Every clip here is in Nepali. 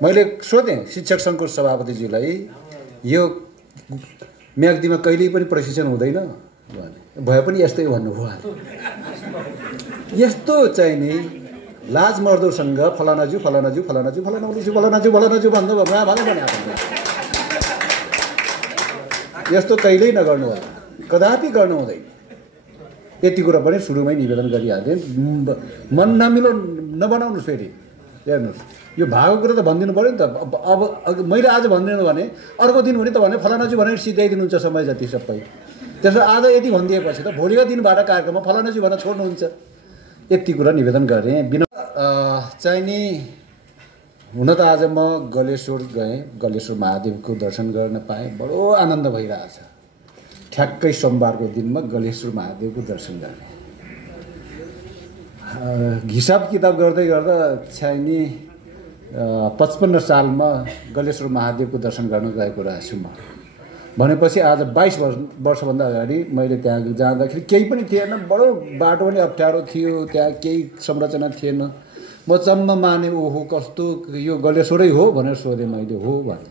मैले सोधेँ शिक्षक सङ्घको सभापतिज्यूलाई, यो म्याग्दीमा कहिल्यै पनि प्रशिक्षण हुँदैन भने, भए पनि यस्तै भन्नुभयो। यस्तो चाहिँ नि लाज मर्दोसँग फलानाज्यू फलानाज्यू फलानाज्यू फलानाज्यू फलानाज्यू फलानाज्यू भन्नुभयो, भने यस्तो कहिल्यै नगर्नु होला, कदापि गर्नु हुँदैन। यति कुरा पनि सुरुमै निवेदन गरिहालेँ। मन नमिलो नबनाउनुहोस्। फेरि हेर्नुहोस्, यो भागको कुरा त भनिदिनु पऱ्यो नि त। अब मैले आज भनिदिनु भने अर्को दिन हुने त भने फलानाजी भनेर सिध्याइदिनुहुन्छ समय जति सबै। त्यसो आज यति भनिदिएपछि त भोलिको दिनबाट कार्यक्रममा फलानाजी भनेर छोड्नुहुन्छ। यति कुरा निवेदन गरेँ। बिना चाहिँ नि हुन त आज म गलेश्वर गएँ, गलेश्वर महादेवको दर्शन गर्न पाएँ, बडो आनन्द भइरहेछ। ठ्याक्कै सोमबारको दिनमा गलेश्वर महादेवको दर्शन गर्ने। हिसाब किताब गर्दै गर्दा चाहिँ नि 55 सालमा गलेश्वर महादेवको दर्शन गर्न गएको रहेछु म। भनेपछि आज 22 वर्षभन्दा अगाडि मैले त्यहाँ जाँदाखेरि केही पनि थिएन, बडो बाटो पनि अप्ठ्यारो थियो, त्यहाँ केही संरचना थिएन। म चम्म माने, ओहो कस्तो यो गलेश्वरै हो भनेर सोधेँ मैले। हो भने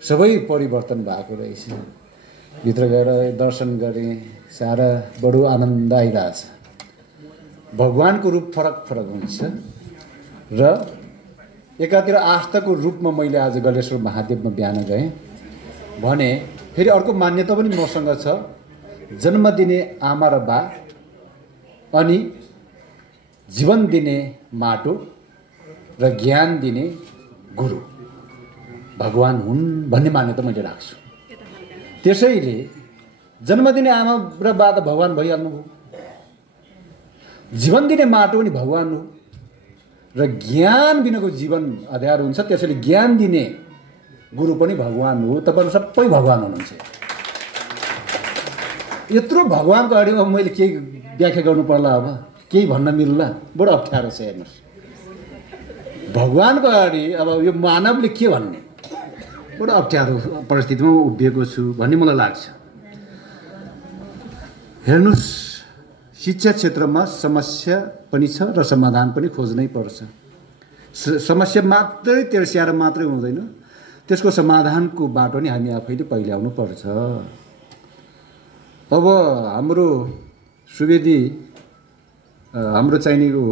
सबै परिवर्तन भएको रहेछ। भित्र गएर दर्शन गरेँ, सारा बडो आनन्द आइरहेछ। भगवानको रूप फरक फरक हुन्छ र एकातिर आस्थाको रूपमा मैले आज गलेश्वर महादेवमा बिहान गएँ भने फेरि अर्को मान्यता पनि मसँग छ। जन्म दिने आमा र बा अनि जीवन दिने माटो र ज्ञान दिने गुरु भगवान हुन् भन्ने मान्यता मैले राख्छु। त्यसैले जन्म दिने आमा र बा त भगवान भइहाल्नुभयो, जीवन दिने माटो पनि भगवान हो र ज्ञान बिनाको जीवन अँध्यारो हुन्छ। त्यसैले ज्ञान दिने गुरु पनि भगवान हो। तपाईहरु सबै भगवान हुनुहुन्छ। यत्रो भगवानको अगाडिमा मैले केही व्याख्या गर्नु पर्ला, अब केही भन्न मिल्ला, बडो अप्ठ्यारो छ। हेर्नुहोस्, भगवानको अगाडि अब यो मानवले के भन्ने, बडो अप्ठ्यारो परिस्थितिमा उभिएको छु भन्ने मलाई लाग्छ। हेर्नुहोस्, शिक्षा क्षेत्रमा समस्या पनि छ र समाधान पनि खोज्नै पर्छ। समस्या मात्रै तेर्स्याएर मात्रै हुँदैन, त्यसको समाधानको बाटो नि हामी आफैले पहिल्याउनु पर्छ। अब हाम्रो सुवेदी हाम्रो चाहिने हो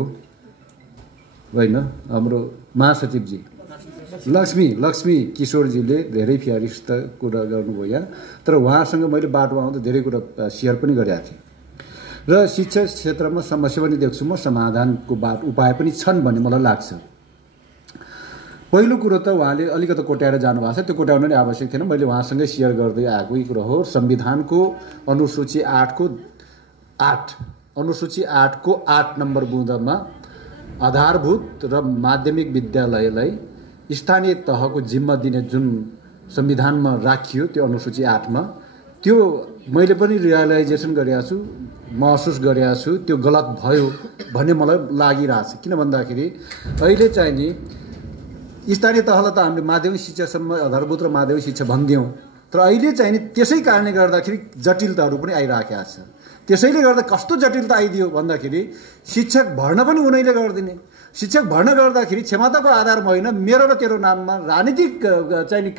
होइन, हाम्रो महासचिवजी लक्ष्मी किशोरजीले धेरै फ्यारिस्त कुरा गर्नुभयो यहाँ। तर उहाँसँग मैले बाटोमा आउँदा धेरै कुरा सेयर पनि गरेका थिएँ र शिक्षा क्षेत्रमा समस्या पनि देख्छु म, समाधानको उपाय पनि छन् भन्ने मलाई लाग्छ। पहिलो कुरो त उहाँले अलिकति कोट्याएर जानुभएको छ, त्यो कोट्याउन नै आवश्यक थिएन। मैले उहाँसँगै सेयर गर्दै आएकै कुरो हो। संविधानको अनुसूची 8को 8 नम्बर बुँदामा आधारभूत र माध्यमिक विद्यालयलाई स्थानीय तहको जिम्मा दिने जुन संविधानमा राखियो, त्यो अनुसूची 8मा, त्यो मैले पनि रियलाइजेसन गरेको छु, महसुस गरेको छु। त्यो गलत भयो भन्ने मलाई लागिरहेछ। किन भन्दाखेरि अहिले चाहिँ नि स्थानीय तहलाई त हामीले माध्यमिक शिक्षासम्म आधारभूत र माध्यमिक शिक्षा भनिदियौँ, तर अहिले चाहिँ नि त्यसै कारणले गर्दाखेरि जटिलताहरू पनि आइराखेका छ। त्यसैले गर्दा कस्तो जटिलता आइदियो भन्दाखेरि शिक्षक भर्ना पनि उनीहरूले गरिदिने। शिक्षक भर्ना गर्दाखेरि क्षमताको आधारमा होइन, मेरो र तेरो नाममा, राजनीतिक चाहिँ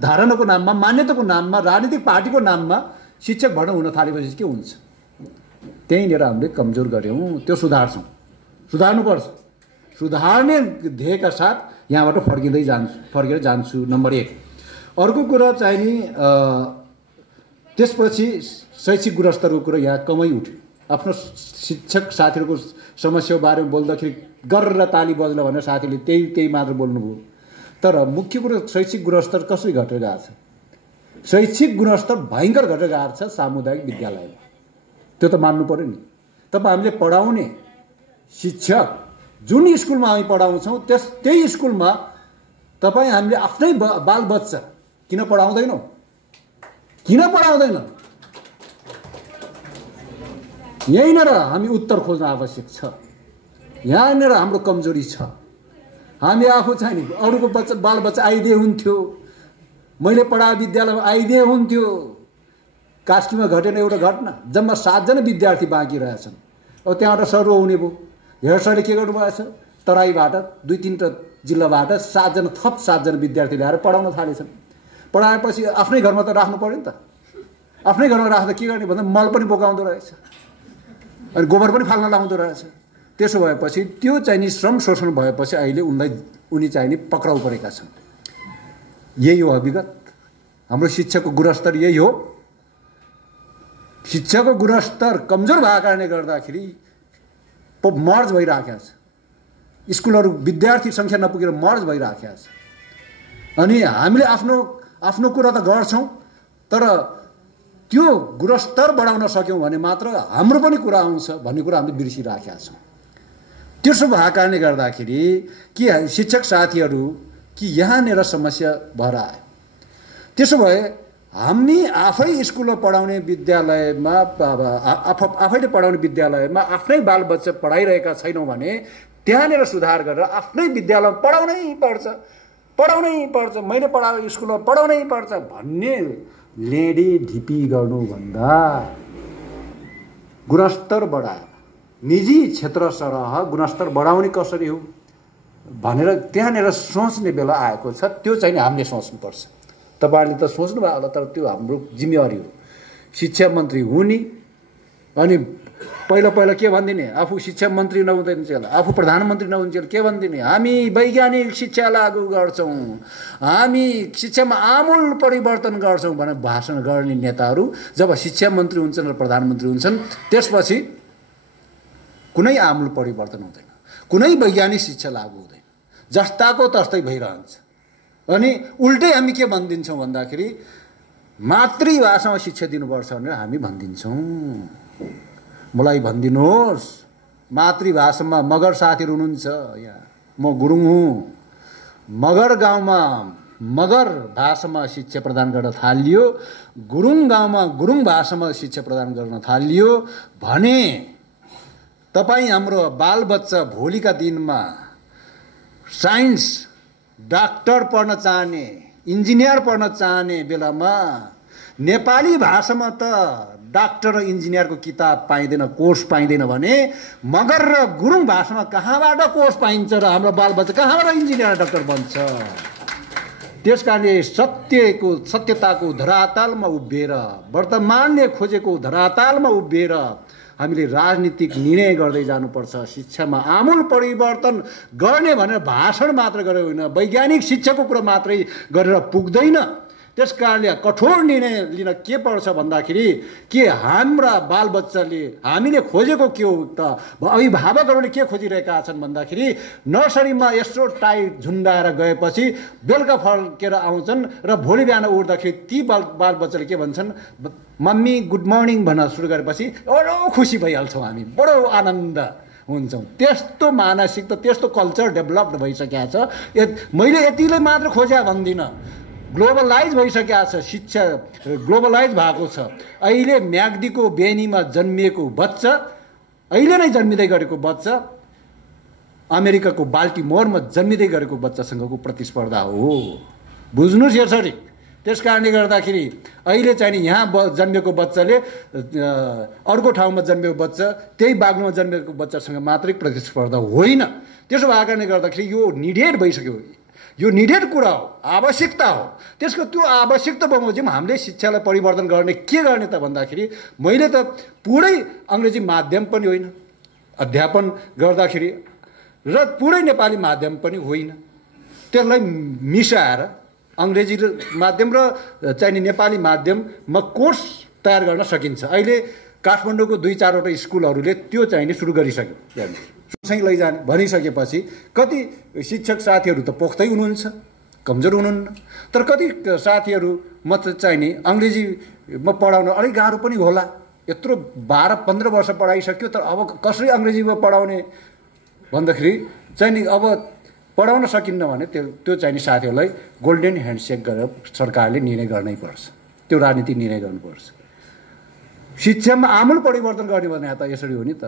धारणाको नाममा, मान्यताको नाममा, राजनीतिक पार्टीको नाममा शिक्षक भर्ना हुन थालेपछि के हुन्छ? त्यहीँनिर हामीले कमजोर गऱ्यौँ। त्यो सुधार्नुपर्छ। सुधार्ने ध्येयका साथ यहाँबाट फर्केर जान्छु। नम्बर 1। अर्को कुरा चाहिँ नि त्यसपछि शैक्षिक गुणस्तरको कुरा यहाँ कमै उठ्यो। आफ्नो शिक्षक साथीहरूको समस्याको बारेमा बोल्दाखेरि गरेर ताली बज्ला भनेर साथीले त्यही मात्र बोल्नुभयो। तर मुख्य कुरो शैक्षिक गुणस्तर कसरी घटेर गएको छ? शैक्षिक गुणस्तर भयङ्कर घटेर गएको छ सामुदायिक विद्यालयमा। त्यो त मान्नु पर्यो नि। तपाईँ हामीले पढाउने शिक्षक जुन स्कुलमा हामी पढाउँछौँ त्यही स्कुलमा तपाईँ हामीले आफ्नै बालबच्चा किन पढाउँदैनौँ? यहीँनिर हामी उत्तर खोज्न आवश्यक छ। यहाँनिर हाम्रो कमजोरी छ। हामी आफू चाहिँ नि अरूको बालबच्चा आइदिए हुन्थ्यो, मैले पढाए विद्यालयमा आइदिए हुन्थ्यो। कास्कीमा घटेन एउटा घटना, जम्मा 7 जना विद्यार्थी बाँकी रहेछन्। अब त्यहाँबाट सर आउने भयो। हेड सरले के गर्नुभएको छ? तराईबाट 2-3 जिल्लाबाट 7 जना विद्यार्थी ल्याएर पढाउन थालेछन्। पढाएपछि आफ्नै घरमा त राख्नु पर्यो नि त। आफ्नै घरमा राख्दा के गर्ने भन्दा मल पनि बोकाउँदो रहेछ अनि गोबर पनि फाल्न लाउँदो रहेछ। त्यसो भएपछि त्यो चाहिँ नि श्रम शोषण भएपछि अहिले उनी चाहिँ नि पक्राउ परेका छन्। यही हो विगत। हाम्रो शिक्षाको गुणस्तर यही हो। शिक्षाको गुणस्तर कमजोर भएको कारणले गर्दाखेरि मर्ज भइराखेको छ। स्कुलहरू विद्यार्थी सङ्ख्या नपुगेर मर्ज भइराखेको छ। अनि हामीले आफ्नो कुरा त गर्छौँ, तर त्यो गुणस्तर बढाउन सक्यौँ भने मात्र हाम्रो पनि कुरा आउँछ भन्ने कुरा हामीले बिर्सिराखेका छौँ। त्यसो भएको कारणले गर्दाखेरि के शिक्षक साथीहरू कि यहाँनिर समस्या भएर आयो। त्यसो भए हामी आफै स्कुलमा पढाउने विद्यालयमा आफैले पढाउने विद्यालयमा आफ्नै बालबच्चा पढाइरहेका छैनौँ भने त्यहाँनिर सुधार गरेर आफ्नै विद्यालयमा पढाउनै पर्छ, मैले पढाएको स्कुलमा पढाउनै पर्छ भन्ने लेडी ढिपी गर्नुभन्दा गुणस्तर बढाएर निजी क्षेत्र सरह गुणस्तर बढाउने कसरी हो भनेर त्यहाँनिर सोच्ने बेला आएको छ। त्यो चाहिँ हामीले सोच्नुपर्छ। तपाईँहरूले त सोच्नु भयो होला, तर त्यो हाम्रो जिम्मेवारी हो। शिक्षा मन्त्री हुने अनि पहिला के भनिदिने, आफू शिक्षा मन्त्री नहुँदैनन्जेल, आफू प्रधानमन्त्री नहुन्जेल के भनिदिने, हामी वैज्ञानिक शिक्षा लागू गर्छौँ, हामी शिक्षामा आमूल परिवर्तन गर्छौँ भनेर भाषण गर्ने नेताहरू जब शिक्षा मन्त्री हुन्छन् र प्रधानमन्त्री हुन्छन् त्यसपछि कुनै आमूल परिवर्तन हुँदैन, कुनै वैज्ञानिक शिक्षा लागू हुँदैन, जस्ताको तस्तै भइरहन्छ। अनि उल्टै हामी के भनिदिन्छौँ भन्दाखेरि मातृभाषामा शिक्षा दिनुपर्छ भनेर हामी भनिदिन्छौँ। मलाई भनिदिनुहोस्, मातृभाषामा मगर साथीहरू हुनुहुन्छ यहाँ, म गुरुङ हुँ, मगर गाउँमा मगर भाषामा शिक्षा प्रदान गर्न थालियो, गुरुङ गाउँमा गुरुङ भाषामा शिक्षा प्रदान गर्न थालियो भने तपाईँ हाम्रो बालबच्चा भोलिका दिनमा साइन्स डाक्टर पढ्न चाहने, इन्जिनियर पढ्न चाहने बेलामा नेपाली भाषामा त डाक्टर र इन्जिनियरको किताब पाइँदैन, कोर्स पाइँदैन भने मगर र गुरुङ भाषामा कहाँबाट कोर्स पाइन्छ र हाम्रो बालबच्चा कहाँबाट इन्जिनियर डाक्टर बन्छ। त्यस कारणले सत्यताको धरातलमा उभिएर, वर्तमानले खोजेको धरातलमा उभिएर हामीले राजनीतिक निर्णय गर्दै जानुपर्छ। शिक्षामा आमूल परिवर्तन गर्ने भनेर भाषण मात्र गरेर होइन, वैज्ञानिक शिक्षाको कुरा मात्रै गरेर पुग्दैन। त्यस कारणले कठोर निर्णय लिन के पर्छ भन्दाखेरि के हाम्रा बालबच्चाले हामीले खोजेको के हो त, अभिभावकहरूले के खोजिरहेका छन् भन्दाखेरि नर्सरीमा यसो टाई झुन्डाएर गएपछि बेलुका फर्केर आउँछन् र भोलि बिहान उठ्दाखेरि ती बालबच्चाले के भन्छन्, मम्मी गुड मर्निङ भन्न सुरु गरेपछि बडो खुसी भइहाल्छौँ, हामी बडो आनन्द हुन्छौँ। त्यस्तो मानसिकता, त्यस्तो कल्चर डेभलप्ड भइसकेको छ। मैले यतिले मात्र खोज्या भन्दिनँ, ग्लोबलाइज भइसकेको छ, शिक्षा ग्लोबलाइज भएको छ। अहिले म्याग्दीको बेनीमा जन्मिएको बच्चा, अहिले नै जन्मिँदै गरेको बच्चा अमेरिकाको बाल्टिमोरमा जन्मिँदै गरेको बच्चासँगको प्रतिस्पर्धा हो। बुझ्नुहोस् यसरी। त्यस कारणले गर्दाखेरि अहिले चाहिँ नि यहाँ जन्मेको बच्चाले अर्को ठाउँमा जन्मेको बच्चा, त्यही बाग्लुङमा जन्मेको बच्चासँग मात्रै प्रतिस्पर्धा होइन। त्यसो भएको कारणले गर्दाखेरि यो निडेड भइसक्यो, यो निडेड कुरा हो, आवश्यकता हो। त्यसको त्यो आवश्यकता बमोजिम हामीले शिक्षालाई परिवर्तन गर्ने के गर्ने त भन्दाखेरि मैले त पुरै अङ्ग्रेजी माध्यम पनि होइन अध्यापन गर्दाखेरि र पुरै नेपाली माध्यम पनि होइन, त्यसलाई मिसाएर अङ्ग्रेजी माध्यम र चाहिँ नेपाली माध्यममा कोर्स तयार गर्न सकिन्छ। अहिले काठमाडौँको 2-4वटा स्कुलहरूले त्यो चाहिँ नि सुरु गरिसक्यो। सँगै लैजाने भनिसकेपछि कति शिक्षक साथीहरू त पोख्तै हुनुहुन्छ, कमजोर हुनुहुन्न, तर कति साथीहरू म चाहिँ नि अङ्ग्रेजीमा पढाउन अलिक गाह्रो पनि होला, यत्रो 12-15 वर्ष पढाइसक्यो, तर अब कसरी अङ्ग्रेजीमा पढाउने भन्दाखेरि चाहिँ नि अब पढाउन सकिन्न भने त्यो चाहिँ नि साथीहरूलाई गोल्डन ह्यान्डसेक गरेर सरकारले निर्णय गर्नै पर्छ, त्यो राजनीतिक निर्णय गर्नुपर्छ। शिक्षामा आमूल परिवर्तन गर्ने भने त यसरी हो नि त,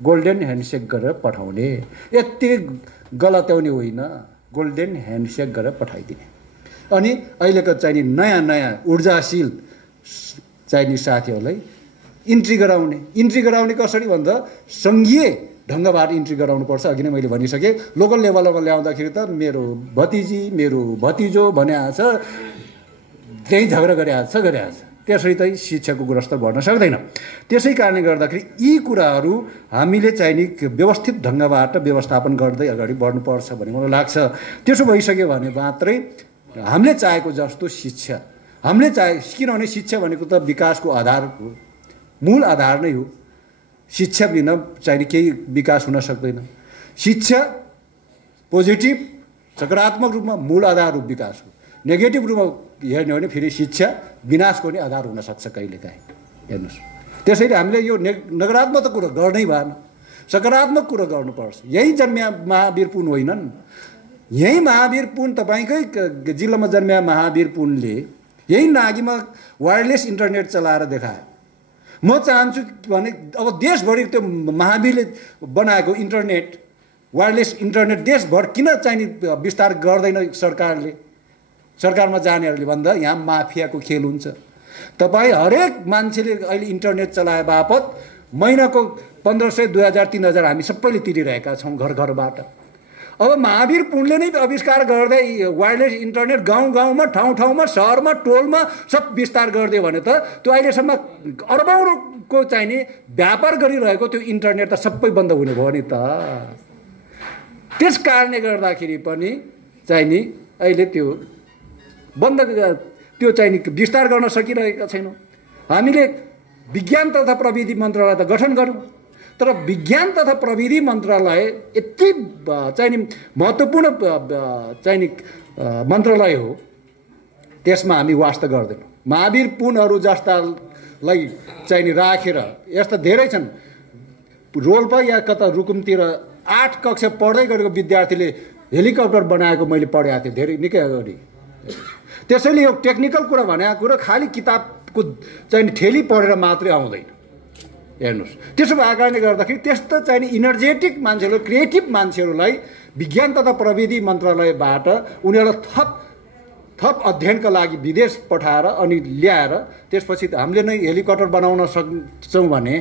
गोल्डन ह्यान्डसेक गरेर पठाउने, यति गलत्याउने होइन, गोल्डन ह्यान्डसेक गरेर पठाइदिने। अनि अहिलेको चाहिँ नि नयाँ ऊर्जाशील चाहिँ नि साथीहरूलाई इन्ट्री गराउने कसरी भन्दा सङ्घीय ढङ्गबाट इन्ट्री गराउनुपर्छ। अघि नै मैले भनिसकेँ, लोकल लेभलमा ल्याउँदाखेरि त मेरो भतिजी मेरो भतिजो भने छ त्यही झगडा गरिरहेको छ। त्यसरी चाहिँ शिक्षाको गुणस्तर बढ्न सक्दैन। त्यसै कारणले गर्दाखेरि यी कुराहरू हामीले चाहिँ नि व्यवस्थित ढङ्गबाट व्यवस्थापन गर्दै अगाडि बढ्नुपर्छ भन्ने मलाई लाग्छ। त्यसो भइसक्यो भने मात्रै हामीले चाहेको जस्तो शिक्षा हामीले किनभने शिक्षा भनेको त विकासको आधार हो, मूल आधार नै हो। शिक्षा बिना चाहिँ केही विकास हुन सक्दैन। शिक्षा पोजिटिभ सकारात्मक रूपमा मूल आधार हो विकासको, नेगेटिभ रूपमा हेर्ने हो भने फेरि शिक्षा विनाशको नि आधार हुनसक्छ कहिलेकाहीँ। हेर्नुहोस्, त्यसैले हामीले यो नकारात्मक त कुरो गर्नै भएन, सकारात्मक कुरो गर्नुपर्छ। यही जन्मिया महावीर पुन होइनन्, यही महावीर पुन तपाईँकै जिल्लामा जन्मिया महावीर पुनले यही नागीमा वायरलेस इन्टरनेट चलाएर देखायो। म चाहन्छु भने अब देशभरि त्यो महावीरले बनाएको इन्टरनेट वायरलेस इन्टरनेट देशभर किन चाहिँ विस्तार गर्दैन सरकारले? सरकारमा जानेहरूले भन्दा यहाँ माफियाको खेल हुन्छ। तपाईँ हरेक मान्छेले अहिले इन्टरनेट चलाए बापत महिनाको 1500, 2000, 3000 हामी सबैले तिरिरहेका छौँ घर घरबाट। अब महावीर पुनले नै आविष्कार गर्दै वायरलेस इन्टरनेट गाउँ गाउँमा ठाउँ ठाउँमा सहरमा टोलमा सब विस्तार गरिदियो भने त त्यो अहिलेसम्म अरबौँको चाहिँ नि व्यापार गरिरहेको त्यो इन्टरनेट त सबै बन्द हुने भयो नि त। त्यस कारणले गर्दाखेरि पनि चाहिँ नि अहिले त्यो बन्द त्यो चाहिँ नि विस्तार गर्न सकिरहेका छैनौँ। हामीले विज्ञान तथा प्रविधि मन्त्रालय त गठन गऱ्यौँ, तर विज्ञान तथा प्रविधि मन्त्रालय यति चाहिँ नि महत्त्वपूर्ण चाहिँ नि मन्त्रालय हो, त्यसमा हामी वास्ता गर्दैनौँ। महावीर पुनहरू जस्तालाई चाहिँ नि राखेर यस्ता धेरै छन्। रोल्पा या कता रुकुमतिर 8 कक्षा पढ्दै गरेको विद्यार्थीले हेलिकप्टर बनाएको मैले पढेको थिएँ धेरै निकै अगाडि। त्यसैले यो टेक्निकल कुरा भनेको कुरा खालि किताबको चाहिँ ठेली पढेर मात्रै आउँदैन। हेर्नुहोस्, त्यसो भएको कारणले गर्दाखेरि त्यस्तो चाहिँ नि इनर्जेटिक मान्छेहरू, क्रिएटिभ मान्छेहरूलाई विज्ञान तथा प्रविधि मन्त्रालयबाट उनीहरूलाई थप अध्ययनका लागि विदेश पठाएर अनि ल्याएर त्यसपछि हामीले नै हेलिकप्टर बनाउन सक्छौँ भने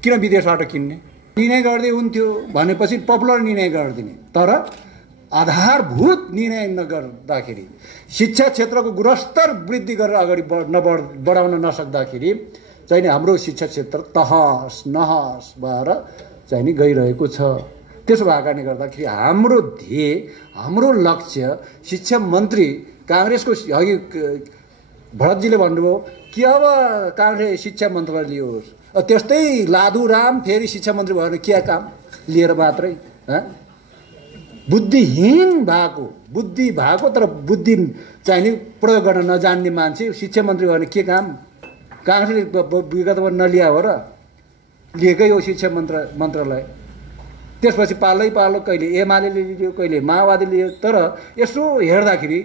किन विदेशबाट किन्ने? निर्णय गर्दै हुन्थ्यो भनेपछि पपुलर निर्णय गरिदिने, तर आधारभूत निर्णय नगर्दाखेरि शिक्षा क्षेत्रको गुणस्तर वृद्धि गरेर अगाडि बढाउन नसक्दाखेरि चाहिँ नि हाम्रो शिक्षा क्षेत्र तहस नहस भएर चाहिँ नि गइरहेको छ। त्यसो भएको कारणले गर्दाखेरि हाम्रो ध्येय, हाम्रो लक्ष्य शिक्षा मन्त्री काङ्ग्रेसको अघि भरतजीले भन्नुभयो कि अब काङ्ग्रेस शिक्षा मन्त्रालय लियोस्, त्यस्तै लाधुराम फेरि शिक्षा मन्त्री भएर के काम लिएर मात्रै बुद्धिहीन बुद्धि भएको तर बुद्धि चाहिँ नि प्रयोग गर्न नजान्ने मान्छे शिक्षा मन्त्री भने के काम? काङ्ग्रेसले विगतमा नलिया हो र लिएकै हो शिक्षा मन्त्रालय। त्यसपछि पालो कहिले एमाले लियो, कहिले माओवादीले लियो। तर यसो हेर्दाखेरि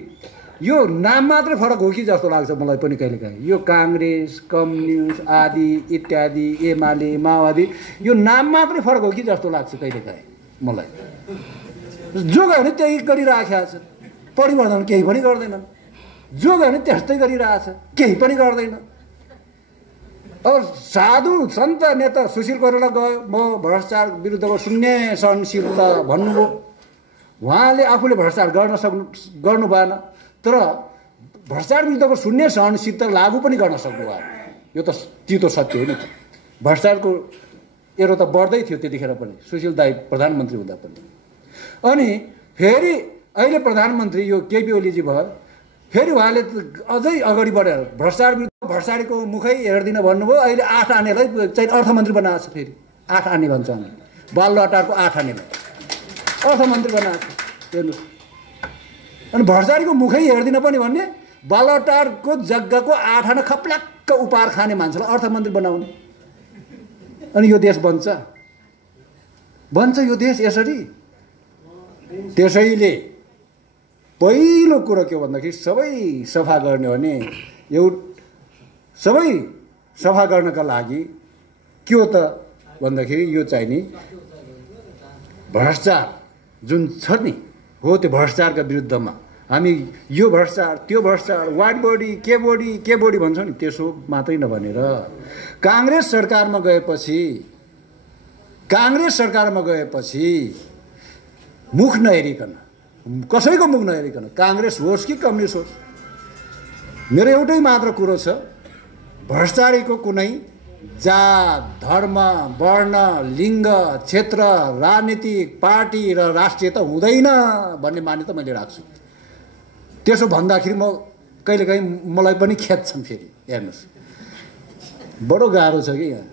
यो नाम मात्रै फरक हो कि जस्तो लाग्छ मलाई पनि कहिलेकाहीँ। यो काङ्ग्रेस, कम्युनिस्ट आदि इत्यादि, एमाले, माओवादी, यो नाम मात्रै फरक हो कि जस्तो लाग्छ कहिलेकाहीँ मलाई। जो गयो भने त्यही गरिराखेको छ, परिवर्तन केही पनि गर्दैनन्। जो गयो भने त्यस्तै गरिरहेछ, केही पनि गर्दैन। अब साधु सन्त नेता सुशील कोइराला गयो, म भ्रष्टाचार विरुद्धको शून्य सहनशीलता भन्नुभयो। उहाँले आफूले भ्रष्टाचार गर्नु भएन, तर भ्रष्टाचार विरुद्धको शून्य सहनशीलता लागू पनि गर्न सक्नु भएन। यो त चितो सत्य हो नि त। भ्रष्टाचारको एरो त बढ्दै थियो त्यतिखेर पनि, सुशील दाई प्रधानमन्त्री हुँदा पनि। अनि फेरि अहिले प्रधानमन्त्री यो केपी ओलीजी भयो, फेरि उहाँले अझै अगाडि बढेर भ्रष्टाचारको मुखै हेर्दिन भन्नुभयो। अहिले 8 आनेलाई चाहिँ अर्थमन्त्री बनाएको छ। फेरि 8 आने भन्छ हामी, बालुवाटारको 8 आनेलाई अर्थमन्त्री बनाएको छ। हेर्नुहोस्, अनि भ्रष्टाचारको मुखै हेर्दिन पनि भन्ने, बालुवाटारको जग्गाको 8 आना खप्लाक्क उपहार खाने मान्छेलाई अर्थमन्त्री बनाउने। अनि यो देश बन्छ यो देश यसरी। त्यसैले पहिलो कुरो के भन्दाखेरि सबै सफा गर्ने हो भने सबै सफा गर्नका लागि के हो त भन्दाखेरि यो चाहिँ नि भ्रष्टाचार जुन छ नि हो, त्यो भ्रष्टाचारका विरुद्धमा हामी यो भ्रष्टाचार त्यो भ्रष्टाचार वाइट बडी के बडी भन्छौँ नि, त्यसो मात्रै नभनेर काङ्ग्रेस सरकारमा गएपछि काङ्ग्रेस सरकारमा गएपछि मुख नहेरिकन, कसैको मुख नहेरिकन, काङ्ग्रेस होस् कि कम्युनिस्ट होस्, मेरो एउटै मात्र कुरो छ, भ्रष्टाचारीको कुनै जात, धर्म, वर्ण, लिङ्ग, क्षेत्र, राजनीतिक पार्टी र राष्ट्रियता हुँदैन भन्ने मान्यता मैले राख्छु। त्यसो भन्दाखेरि म कहिलेकाहीँ मलाई पनि खेद्छन्। फेरि हेर्नुहोस्, बडो गाह्रो छ कि यहाँ,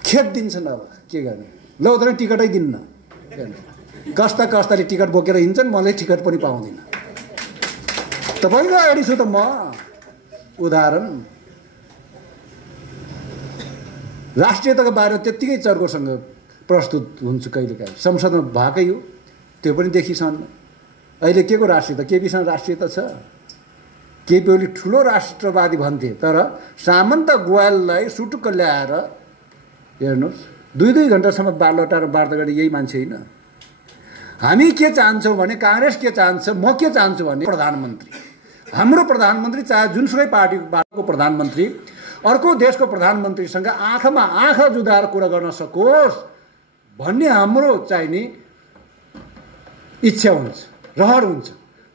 खेद दिन्छन्। अब के गर्ने, ल उनीहरू टिकटै दिन्न। कस्ता कस्ताले टिकट बोकेर हिँड्छन्, मलाई टिकट पनि पाउँदिनँ। तपाईँको अगाडि छु त म। उदाहरण, राष्ट्रियताको बारेमा त्यत्तिकै चर्कोसँग प्रस्तुत हुन्छु कहिलेकाहीँ। संसदमा भएकै हो, त्यो पनि देखिसक्नु। अहिले के को राष्ट्रियता, केपीसँग राष्ट्रियता छ? केपी ओली ठुलो राष्ट्रवादी भन्थे, तर सामन्त गोयललाई सुटुक्क ल्याएर हेर्नुहोस्, 2-2 घन्टासम्म बालटार वार्ता गर्ने यही मान्छे होइन। हामी के चाहन्छौँ भने, काङ्ग्रेस के चाहन्छ, म के चाहन्छु भने, प्रधानमन्त्री, हाम्रो प्रधानमन्त्री चाहे जुनसुकै पार्टीको प्रधानमन्त्री अर्को देशको प्रधानमन्त्रीसँग आँखामा आँखा जुदाएर कुरा गर्न सकोस् भन्ने हाम्रो चाहिने इच्छा हुन्छ, रहर हुन्छ।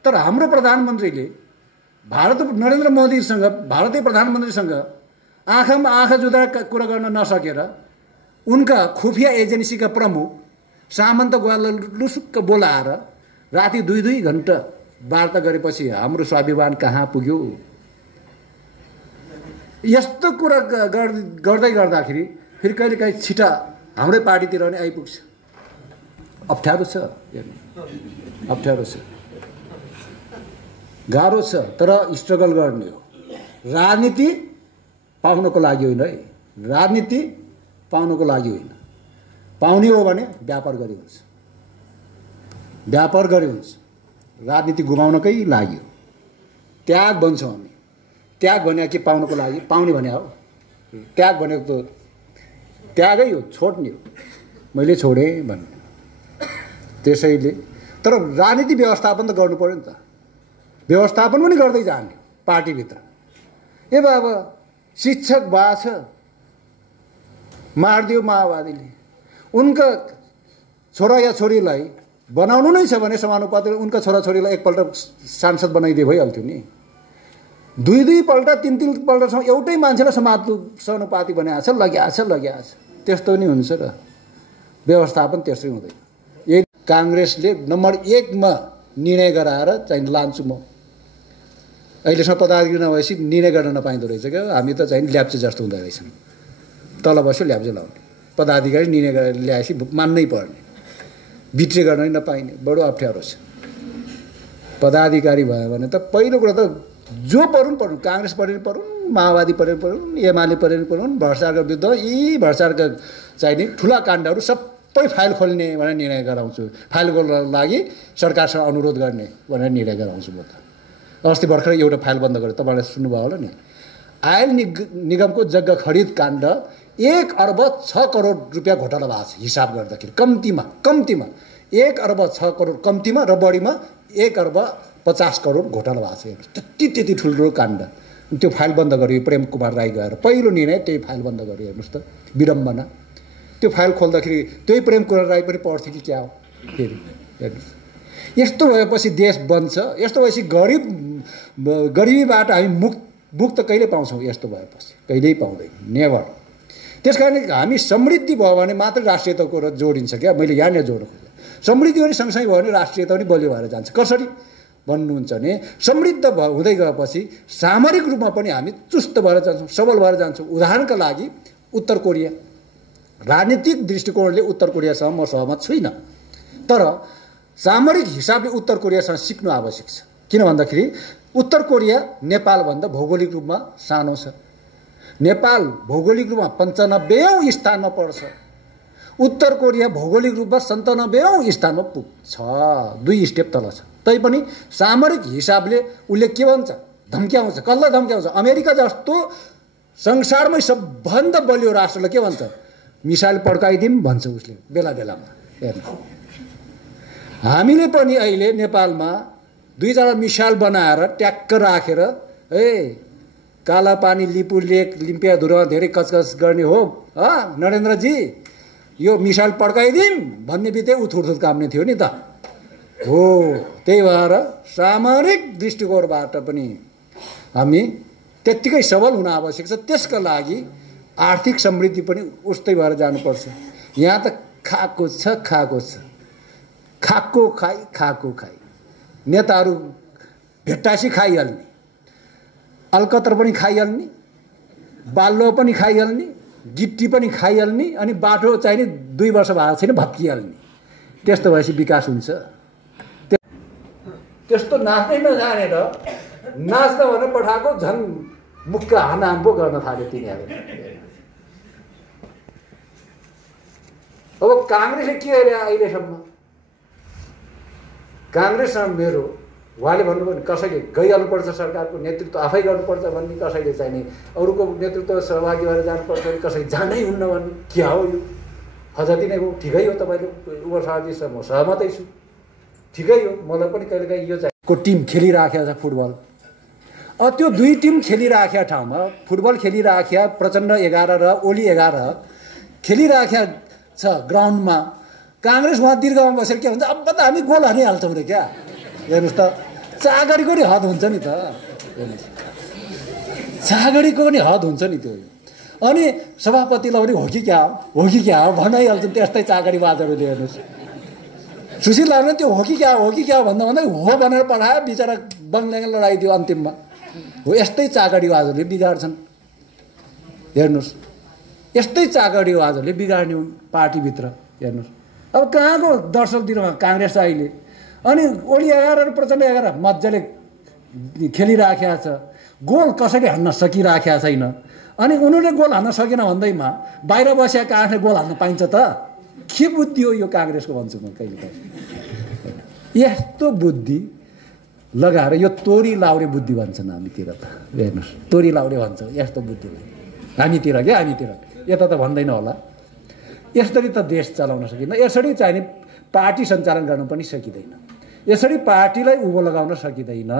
तर हाम्रो प्रधानमन्त्रीले नरेन्द्र मोदीसँग, भारतीय प्रधानमन्त्रीसँग आँखामा आँखा जुदाएर कुरा गर्न नसकेर उनका खुफिया एजेन्सीका प्रमुख सामन्त गोयललाई लुसुक्क बोलाएर राति 2-2 घन्टा वार्ता गरेपछि हाम्रो स्वाभिमान कहाँ पुग्यो? यस्तो कुरा गर्दै गर्दाखेरि फेरि कहिलेकाहीँ छिटा हाम्रै पार्टीतिर पनि आइपुग्छ। अप्ठ्यारो छ, अप्ठ्यारो छ, गाह्रो छ, तर स्ट्रगल गर्ने हो। राजनीति पाउनको लागि होइन है, राजनीति पाउनको लागि होइन। पाउने हो भने व्यापार गरे हुन्छ, व्यापार गरे हुन्छ। राजनीति गुमाउनकै लागि हो। त्याग भन्छौँ हामी, त्याग भने के पाउनको लागि, पाउने भने हो। त्याग भनेको त त्यागै हो, छोड्ने हो। मैले छोडेँ भन्ने। त्यसैले तर राजनीति व्यवस्थापन त गर्नु पर्यो नि त। व्यवस्थापन पनि गर्दै जाने पार्टीभित्र। ए बाबा, शिक्षक भएको छ, मारिदियो माओवादीले, उनका छोरा या छोरीलाई बनाउनु नै छ भने समानुपातिक उनका छोराछोरीलाई एकपल्ट सांसद बनाइदिए भइहाल्थ्यो नि। 2-2 पल्ट 3-3 पल्टसम्म एउटै मान्छेलाई समानुपातिक बनाएको छ, लग्या छ। त्यस्तो नि हुन्छ र व्यवस्थापन त्यसै हुँदैन। यही काङ्ग्रेसले नम्बर 1 मा निर्णय गराएर चाहिँ लान्छु म। अहिलेसम्म पदाधिकारी नभएपछि निर्णय गर्न नपाइँदो रहेछ क्या। हामी त चाहिँ ल्याप्चे जस्तो हुँदो रहेछन्, तल बस्यो ल्याप्चे लाउने। पदाधिकारी निर्णय गरेर ल्याएपछि मान्नै पर्ने, बिट्रे गर्न नपाइने, बडो अप्ठ्यारो छ। पदाधिकारी भयो भने त पहिलो कुरा त जो परुन्, काङ्ग्रेस परेन परुन्, माओवादी परेन परुन्, एमाले परेन परुन्, भ्रष्टाचारका विरुद्ध यी भ्रष्टाचारका चाहिने ठुला काण्डहरू सबै फाइल खोल्ने भनेर निर्णय गराउँछु। फाइलको लागि सरकारसँग अनुरोध गर्ने भनेर निर्णय गराउँछु म त। अस्ति भर्खरै एउटा फाइल बन्द गरेँ, तपाईँले सुन्नुभयो होला नि। आयल निगमको जग्गा खरिद काण्ड 1 अर्ब 6 करोड रुपियाँ घोटाला भएको छ हिसाब गर्दाखेरि। कम्तीमा 1 अर्ब 6 करोड कम्तीमा र बढीमा 1 अर्ब 50 करोड घोटाला भएको छ। त्यति ठुलो काण्ड। त्यो फाइल बन्द गर्यो प्रेम कुमार राई गएर। पहिलो निर्णय त्यही फाइल बन्द गर्यो। हेर्नुहोस् त विडम्बना। त्यो फाइल खोल्दाखेरि त्यही प्रेम कुमार राई पनि पढ्थ्यो कि क्या हो फेरि। हेर्नुहोस्, यस्तो भएपछि देश बन्छ। यस्तो भएपछि गरिबीबाट हामी मुक्त कहिले पाउँछौँ? यस्तो भएपछि कहिल्यै पाउँदैन, नेभर। त्यस कारण हामी समृद्धि भयो भने मात्र राष्ट्रियताको र जोडिन्छ क्या। मैले यहाँनिर जोड्नु खोजेँ, समृद्धि पनि सँगसँगै भयो भने राष्ट्रियता पनि बलियो भएर जान्छ। कसरी भन्नुहुन्छ भने, समृद्ध हुँदै गएपछि सामरिक रूपमा पनि हामी चुस्त भएर जान्छौँ, सबल भएर जान्छौँ। उदाहरणका लागि उत्तर कोरिया, राजनीतिक दृष्टिकोणले उत्तर कोरियासँग म सहमत छुइनँ, तर सामरिक हिसाबले उत्तर कोरियासँग सिक्नु आवश्यक छ। किन भन्दाखेरि उत्तर कोरिया नेपालभन्दा भौगोलिक रूपमा सानो छ। नेपाल भौगोलिक रूपमा 95औं स्थानमा पर्छ। उत्तर कोरिया भौगोलिक रूपमा 97औं स्थानमा पुग्छ, 2 स्टेप तल छ। तैपनि सामरिक हिसाबले उसले के भन्छ? धम्क्याउँछ। कसलाई धम्क्याउँछ? अमेरिका जस्तो संसारमै सबभन्दा बलियो राष्ट्रलाई के भन्छ? मिसाइल पड्काइदिउँ भन्छ उसले बेला बेलामा। हेर्नु, हामीले पनि अहिले नेपालमा 2-4 मिसाइल बनाएर ट्याक्क राखेर कालापानी, लिपु लेक, लिम्पियाधुरामा धेरै कचकच गर्ने हो नरेन्द्रजी, यो मिसाइल पड्काइदिउँ भन्ने बित्तिकै ऊ थुर्थुथ काम्ने थियो नि त हो। त्यही भएर सामरिक दृष्टिकोणबाट पनि हामी त्यत्तिकै सबल हुन आवश्यक छ। त्यसका लागि आर्थिक समृद्धि पनि उस्तै भएर जानुपर्छ। यहाँ त खाएको छ खाएको छ, खाएको खाइ खाएको खाइ, नेताहरू भेट्टासी खाइहाल्ने, अलकत्र पनि खाइहाल्ने, बाल्लो पनि खाइहाल्ने, गिट्टी पनि खाइहाल्ने, अनि बाटो चाहिँ नि 2 वर्ष भएको छैन भत्किहाल्ने। त्यस्तो भएपछि विकास हुन्छ? त्यस्तो नाच्नै नजानेर नाच्न भनेर पठाएको झन् मुक्का हानाहान पो गर्न थाल्यो तिनीहरूले। अब काङ्ग्रेसले के गरे अहिलेसम्म? काङ्ग्रेसमा मेरो उहाँले भन्नुभयो कसैले गइहाल्नुपर्छ, सरकारको नेतृत्व आफै गर्नुपर्छ भन्ने, कसैले चाहिँ नि अरूको नेतृत्व सहभागी भएर जानुपर्छ भने कसै जानै हुन्न भन्ने। क्या हो यो? फजती नै हो, ठिकै हो, तपाईँले उपसभापति म सहमतै छु, ठिकै हो। मलाई पनि कहिलेकाहीँ यो चाहिँ को टिम खेलिराखेको छ फुटबल। त्यो 2 टिम खेलिराखेका ठाउँमा फुटबल खेलिराखेका प्रचण्ड 11 र ओली 11 खेलिराखेका छ ग्राउन्डमा, काङ्ग्रेस उहाँ दीर्घमा बसेर के भन्छ, अब त हामी गोल हानिहाल्छौँ रे क्या। हेर्नुहोस् त, चागडीको नि हद हुन्छ नि त, चागडीको पनि हद हुन्छ नि त्यो। अनि सभापतिलाई पनि हो कि क्या हो भनाइहाल्छन् त्यस्तै चागडी बाजहरूले। हेर्नुहोस् सुशील लाग्ने त्यो हो कि क्या भन्दा हो भनेर पठायो, बिचरा बङ्गल्याङ लडाइदियो अन्तिममा। हो यस्तै चागडीवाजहरूले बिगाड्छन्। हेर्नुहोस् यस्तै चागडीवाजहरूले बिगाड्ने हुन् पार्टीभित्र। हेर्नुहोस् अब कहाँको दर्शक दिनमा काङ्ग्रेस अहिले, अनि ओली 11 र प्रचण्ड 11 मजाले खेलिराखेको छ, गोल कसैले हान्न सकिराखेको छैन। अनि उनीहरूले गोल हान्न सकेन भन्दैमा बाहिर बसेका काठले गोल हान्न पाइन्छ त? के बुद्धि हो यो काङ्ग्रेसको भन्छु म कहिलेकाहीँ। यस्तो बुद्धि लगाएर यो तोरी लाउने बुद्धि भन्छन् हामीतिर त। हेर्नुहोस् तोरी लाउने भन्छ यस्तो बुद्धि हामीतिर क्या, हामीतिर यता त भन्दैन होला। यसरी त देश चलाउन सकिँदैन, यसरी चाहिने पार्टी सञ्चालन गर्न पनि सकिँदैन, यसरी पार्टीलाई उँभो लगाउन सकिँदैन।